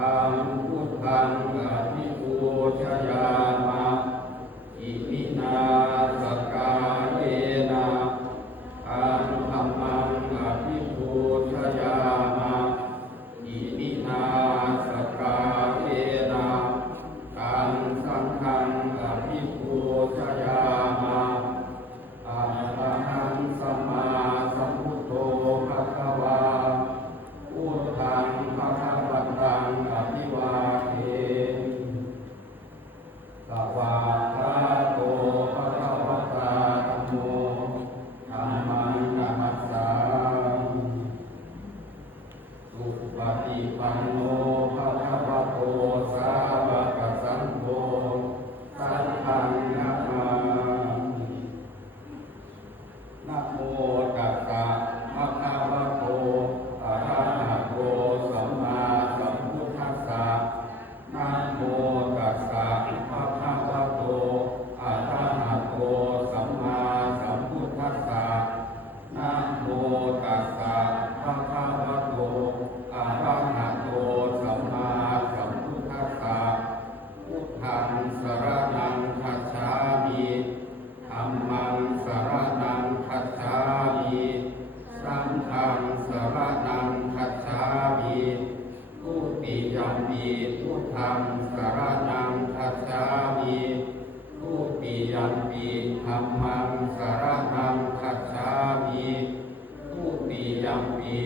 ธังพุทธังอภิปูชยามะอิมินาสกาเลนะอังธัมมังอภิปูชยามะอิมินาสกาเลนะอังสังฆังอภิปูชยามะอะระหังสัมมาสัมพุทโธภะคะวาพุทธังภะคะวันตังอภิวาเทสวากขาโตภะคะวะตาธัมโมธัมมังนัมมัสสามิสุปฏิปันโนภะคะวะโตสาวกสังโฆสังฆังนะมามินะโมตัสสะภะคะวะโตอะระหะโตสัมมาสัมพุทธัสสะนะโมตัสสะภะคะวะโตอะระหะโตสัมมาสัมพุทธัสสะนะโมตัสสะภะคะวะโตอะระหะโตสัมมาสัมพุทธัสสะพุทธังสรณังคัจฉามิธัมมังสรณังคัจฉามิสังฆังสรณังคัจฉามิทุติยัมปิพุทธังสรณังคัจฉามิทุติยัมปิธัมมังสรณังคัจฉามิทุติยัมปิ